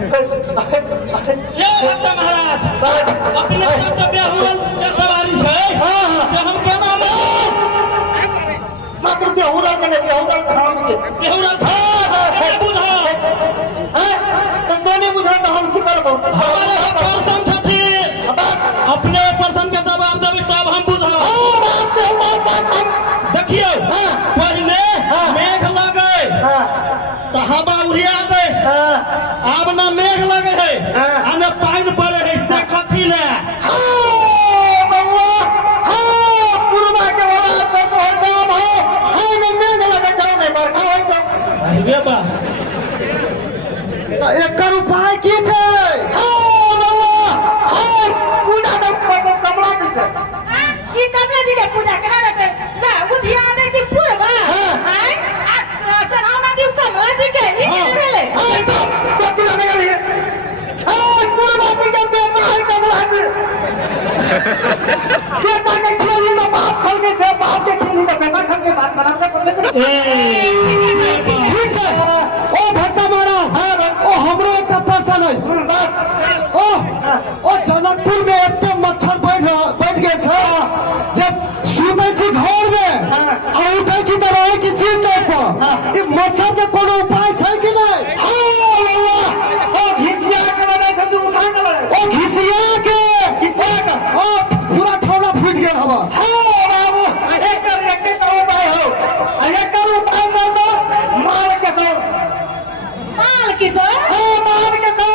ये भक्त महाराज अपने कर्तव्य हुआ के सवारी है से हम क्या नाम मात्र बेहुरा के नहीं बेहुरा खान के बेहुरा था बुझा संतोने बुझा तो हम की करबो हमारे पर्सन छथि अपने पर्सन के जवाब देबे तब हम बुझा देखिए पहले मेघ लगे तो हवा उड़िया दे अब ना मेघ लगे है आ ना पानी पड़े है से कथी ले अरे बा एकर उपाय की छै कमला की कमला जी के पूजा केना रहते ना बुधिया दे छी पूर्वा हैं आ चढ़ावना दी कमला जी के ई के भेले कथी लगे रही पूर्वा जी के बेटा है कमला जी बेटा के खेली में बाप खोल के दे बाप के खेली में बेटा खल के बात बना के ठीक है ओ भट्टा महाराज ओ हमरो एक पर्सन है ओ जनकपुर में एते मच्छर बैठ गए छै जब सुनै छी घर में आ उठै छी त रहै छी सिर पर ई मच्छर के कोनो उपाय छै कि नहीं ओ घिसिया के बना के तू उठा के ओ घिसिया के ओ पूरा ठौना फूट गेल हवा बाबू एक उपाय हो एकर उपाय कर दो मार के दो माल की सर मार के दो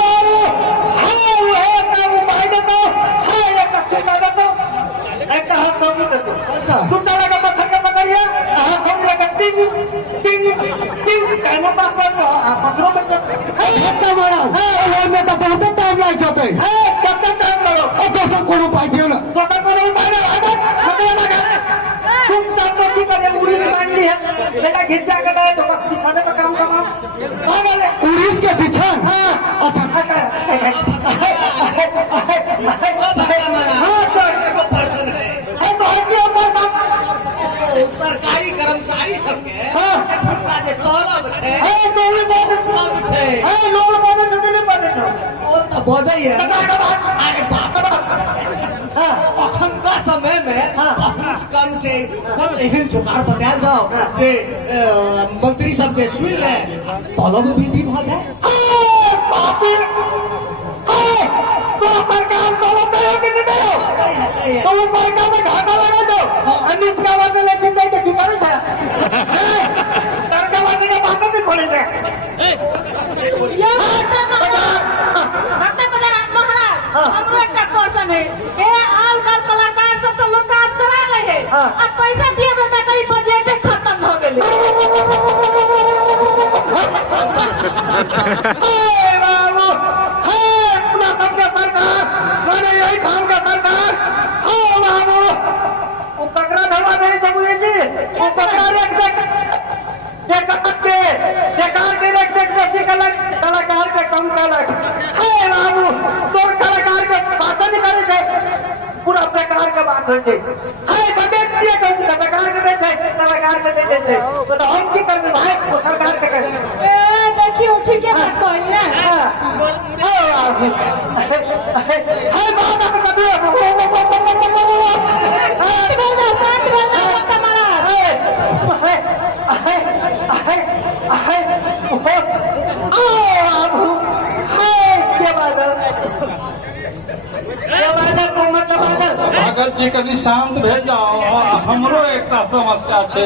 बाबू एक उपाय दे दो एक कुत्ता दे दो एक हाथ कमी दे दो अच्छा कुत्ता लगा पत्थर के पकड़िए हाथ कमी लगा टिंग कानो बात कर पत्थरों में भट्टा महाराज ओहि में तो बहुत टाइम लाग जतै कब टाइम लगा ओ दोसर कोनो उपाय दियौ ना पता करो उपाय लगा तुम सब तो की करे उड़ी मान ली है बेटा घिस जा के तो बिछाने का काम करो पागल है उड़ीस के बिछन अच्छा सरकारी कर्मचारी सबके फुटका जे तलब छै ओ तो बजै है अरे बाप अखनका समय में बहुत कम छै कम एहन जुगाड़ बनायल जाओ जे मंत्री सब जे सुन ले तलब वृद्धि भ जाए तो सरकार तलब दे कि नहीं दे तो वो सरकार में घाटा लगा दो अन्य का बात लेकिन दे के करे छै सरकार वाले के बात नहीं खोले छै या भट्टा महाराज हमरो एकटा पर्सन है ए आजकल कलाकार सब तो लोग काज करा रहे हैं अब पैसा दिए बेटा कहीं बजट खत्म हो गेले बाबू अपना सबके सरकार मैंने यही काम का सरकार बाबू वो पकड़ा धरवा नहीं समझे जी वो पकड़ा कलाकार के कम कलक बाबू तो कलाकार के बात नहीं करे थे पूरा बेकार के बात हो बजट दिए बेकार के दे कलाकार के दे देते तो हम की करबे भाई वो सरकार के कहे देखियो ठीक है बात कहलिए है बात आप कदे शांत बनना भट्टा महाराज भगत जी कनी शांत भे जाओ हमरो एक समस्या छै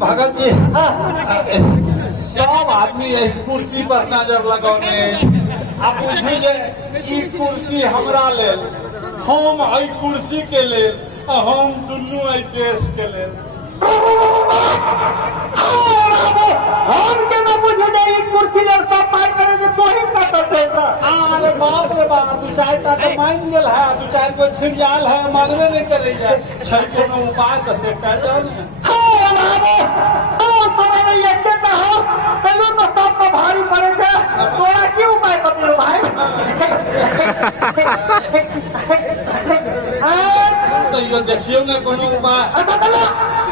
भगत जी सब आदमी यही कुर्सी पर नजर लगौने आ बुझी जे ई कुर्सी हमरा लेल हम एहि कुर्सी के लेल हम दुनू एहि देश के लेल हम के ना बुझे नहीं कुर्सी लड़ सब पार करे जे तो ही काटल देता अरे बाप रे बाप दू चार टा तो मान गेल है दू चार को छिड़ियाल है मानवे नहीं करे छै कोनो उपाय तो से कर जाओ ने तोरा नहीं एके का हो कहियो तो सब तो भारी पड़े छै तोरा की उपाय बतेलो भाई तो यो देखियो ने कोनो उपाय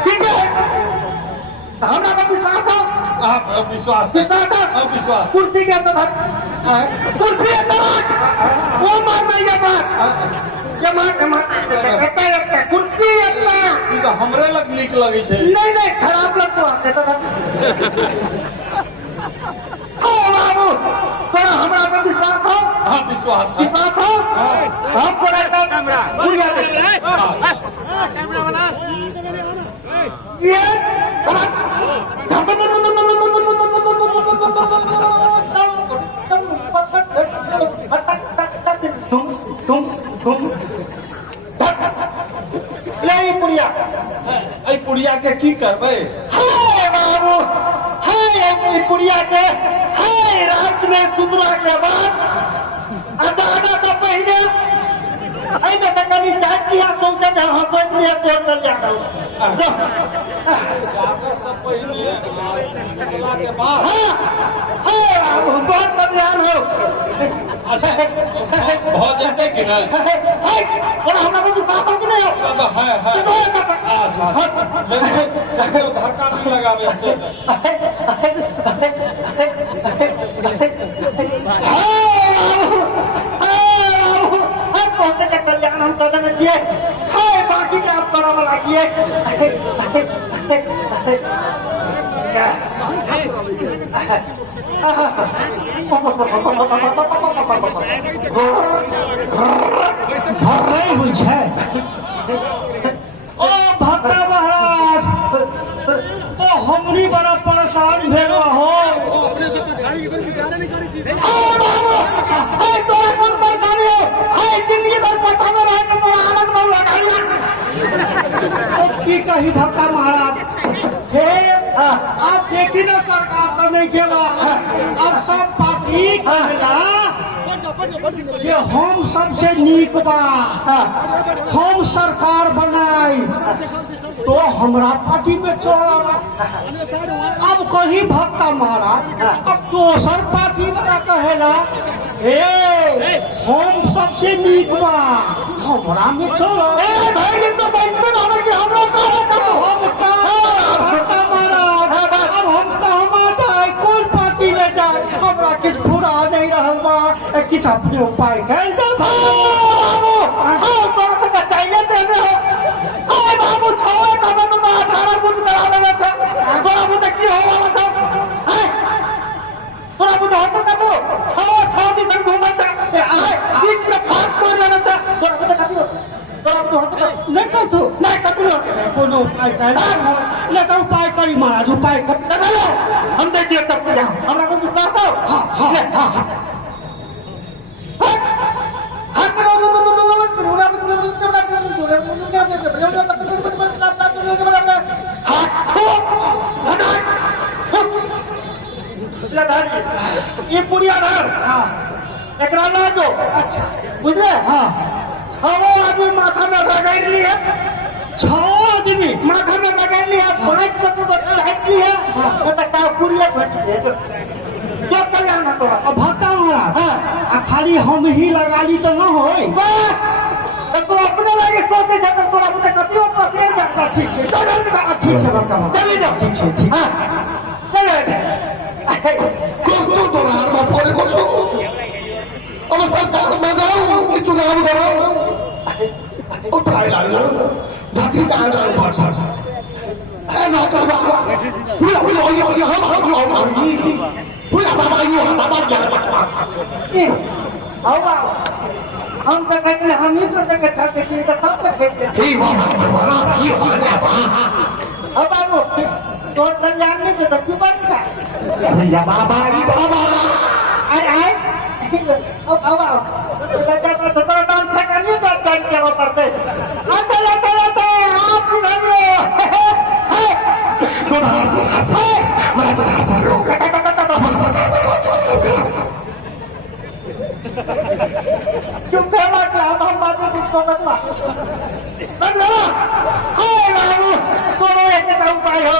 ठीक है हमरा पर विश्वास हो आप विश्वास विश्वास हो विश्वास कुर्सी के अंदर कुर्सी अंदर वो मार नहीं ये मार कुर्सी अंदर ई तो हमरे लग नीक लगे छे नहीं नहीं खराब लगतो आपने तो हो बाबू तोरा हमरा पर विश्वास हो हाँ विश्वास है विश्वास हो हम को रहता बुढ़िया ये ले बुढ़िया ऐ पुड़िया के की करबे हाय बाबू हाय पुड़िया के हाय रात में सुतला के बाद आधा आधा तो पहले आई मैं तो कभी चाहती है सोचा जब हम कोई लिए तो चल जाता हूँ जाकर सब पहले निकला के बाद हाँ हाय बाबू बहुत कल्याण हो अच्छा हो जाते कि ना हाय और हम लोग की बात हो कि नहीं हो अब है अच्छा लेकिन धक्का नहीं लगावे अच्छे से कल्याण हम करना चाहिए हाय बाकी का आप करा वाला चाहिए नहीं हुई है ओ भक्ता महाराज ओ हमरी बड़ा परेशान भेल हो की कही भक्ता महाराज हे आप देखी ना सरकार तो नहीं केला अब सब पार्टी कहला जे हम सबसे नीक बा हम सरकार बनाई तो हमरा पार्टी पे चला अब कही भक्ता महाराज अब दोसर पार्टी वाला कहेला ए हम सबसे नीक बा हमरा में चलो तो बनते हमर के हमरा हम का भक्ता महाराज अब हम कहवा जाए कौन पार्टी में जाए हमरा किछ पूरा नहीं रहल बा किछ अपने उपाय कर दे बाबू हां तोरा तो चाहिए दे रहे हो हाय बाबू छोए बाबू तो 18 गुण करा लेना था तोरा तो की हो वाला था हाय तोरा तो हट का तो छो दिन घूमत था हाय बीच में फाट कर लेना था तोरा तो हट नहीं कर तू नहीं कटलो कोनो उपाय कर ले तो उपाय करी महाराज उपाय कर हम देखिए तब जा हमरा को विश्वास हो हां ये पुड़िया धर एक ला दो अच्छा बुझले हाँ छो आदमी माथा में रगड़ लिए 6 आदमी माथा में रगड़ लिया 5 सौ तो चाट लिया तो पुड़िया घट क्या कल्याण है तोरा अब भक्ता महाराज आ खाली हम ही लगा ली तो न होई तो अपने लगे सोचे थे तो तोरा मुझे कति हो तो फेल जाता ठीक है ठीक है भक्ता महाराज चली जाओ ठीक है ठीक हां चले Gusto dolar ma pode gusto. Ama सरकार में जाऊं कि चुनाव कराऊं और ट्राई ला लो जाति का आचार पासा ऐसा करवा ये हम पूरा बाबा ये बाबा क्या आओ हम तो कहते हम ही तो जगह छाते की तो सब कुछ कहते ही बाबा ये बाबा अब बाबू तो कल्याण में से तो क्यों बच गया या बाबा आए अब तो काम से करनी तो टाइम क्या पड़ते आते आप सुनिए मैं तो पर रोक चुप है क्या हम बात में कुछ समझना समझना हाय बाबू तो एक का उपाय हो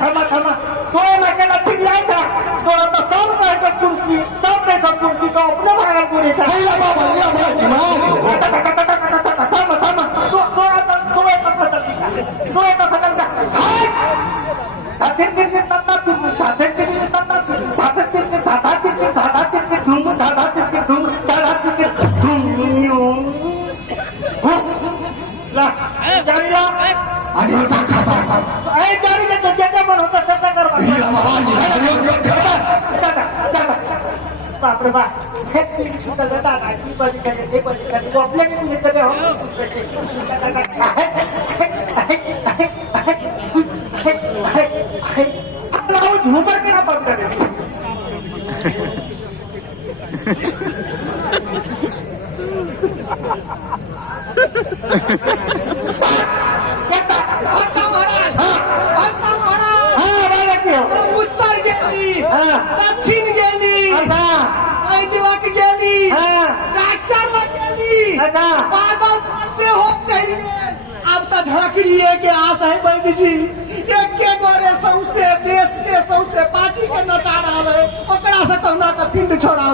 थमा तो मैं कहना छिड़ जाए था तो सब कह कुर्सी सब कह कुर्सी को अपने भागल पूरी था बाबा ये थमा तो आवाज बाप रे बाप हे तीन छुटा जाता है की बड़ी करके वो अपने के लिए चले हम हम झूमर के ना बंद करे उत्तर गेली दक्षिण गेली दिवक गेली डॉक्टर गेली बादल से होत चली अब तो झांकड़ी के आस है वैद्य जी एक के गोरे सौसे देश के सौसे पार्टी के नचा रहा है ओकरा से कहना का पिंड छोड़ा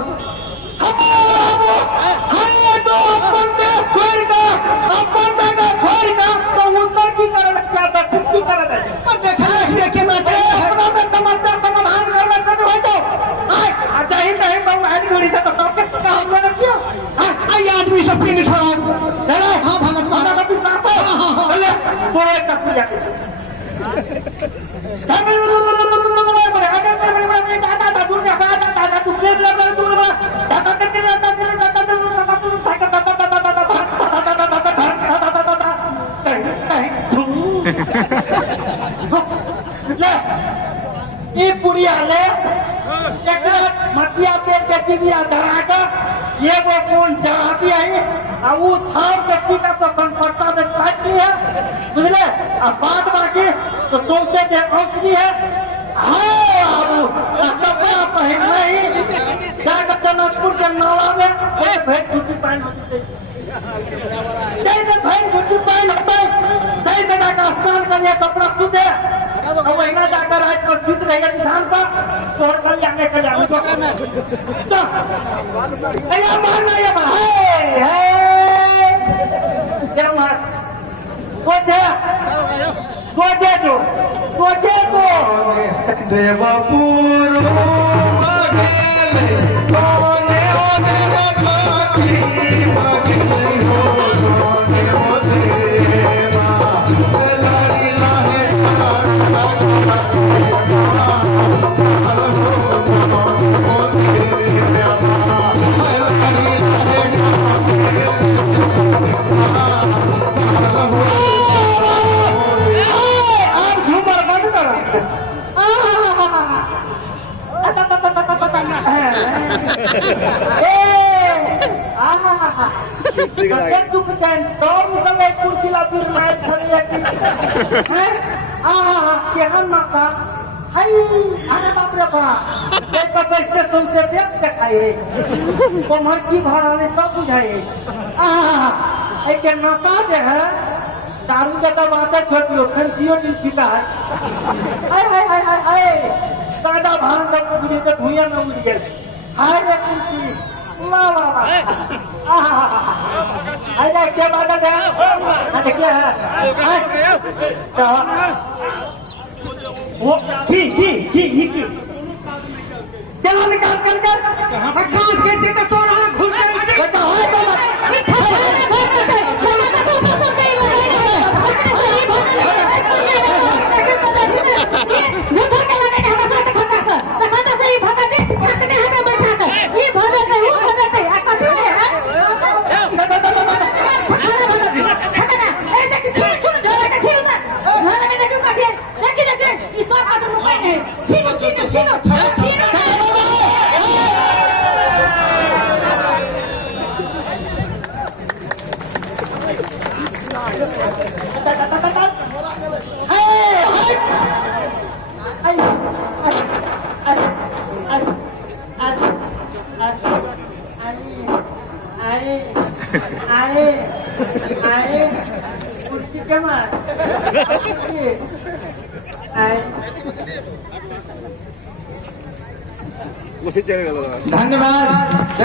तो उत्तर की करना चाहता की करना देखा केना समस्या समाधान करना कभी हो जाओ अच्छा ही नहीं बहु आदमी घड़ी से तो सबके काम लेना क्यों आई आदमी सब पिंड छोड़ा चलो हाँ भगत माना महाराज कभी बात है चले पूरे तक पूजा पुड़िया ले एक मटिया तेल के टिबिया धरा कर ये वो कौन चढ़ाती है और वो छाव के टीका तो कनपट्टा में काट ली है बुझले अब बात बाकी तो सोचे के औषधि है कपड़ा पहनना ही जाकर जनकपुर के नाला में भेंट छुट्टी पहन होती जैसे भेंट छुट्टी पहन होते जैसे जाकर स्नान करने कपड़ा सूते महीना जाकर आज कल सूत रहेगा किसान का तो कल जाने कल जाने मारना क्या मार सोचे तो देवपुर कुर्सी ला फिर मार खड़ी है केहन माता हाय अरे बाप रे बाप एक बैठते तुमसे देख दिखाए कोमर की भरा में सब बुझाए एक नशा जो है दारू के तो बातें छोड़ लो फंसियो ड्यूटी का है हाय हाय हाय हाय हाय सादा भान तक बुझे तो भूया में उड़ गए हाय रे कुर्सी वाह वाह वाह आजा क्या बात है अच्छा क्या है तो वो की चलो निकाल कर आकाश के चित्र तो रहा घुल गए बता कुर्सी के मार धन्यवाद।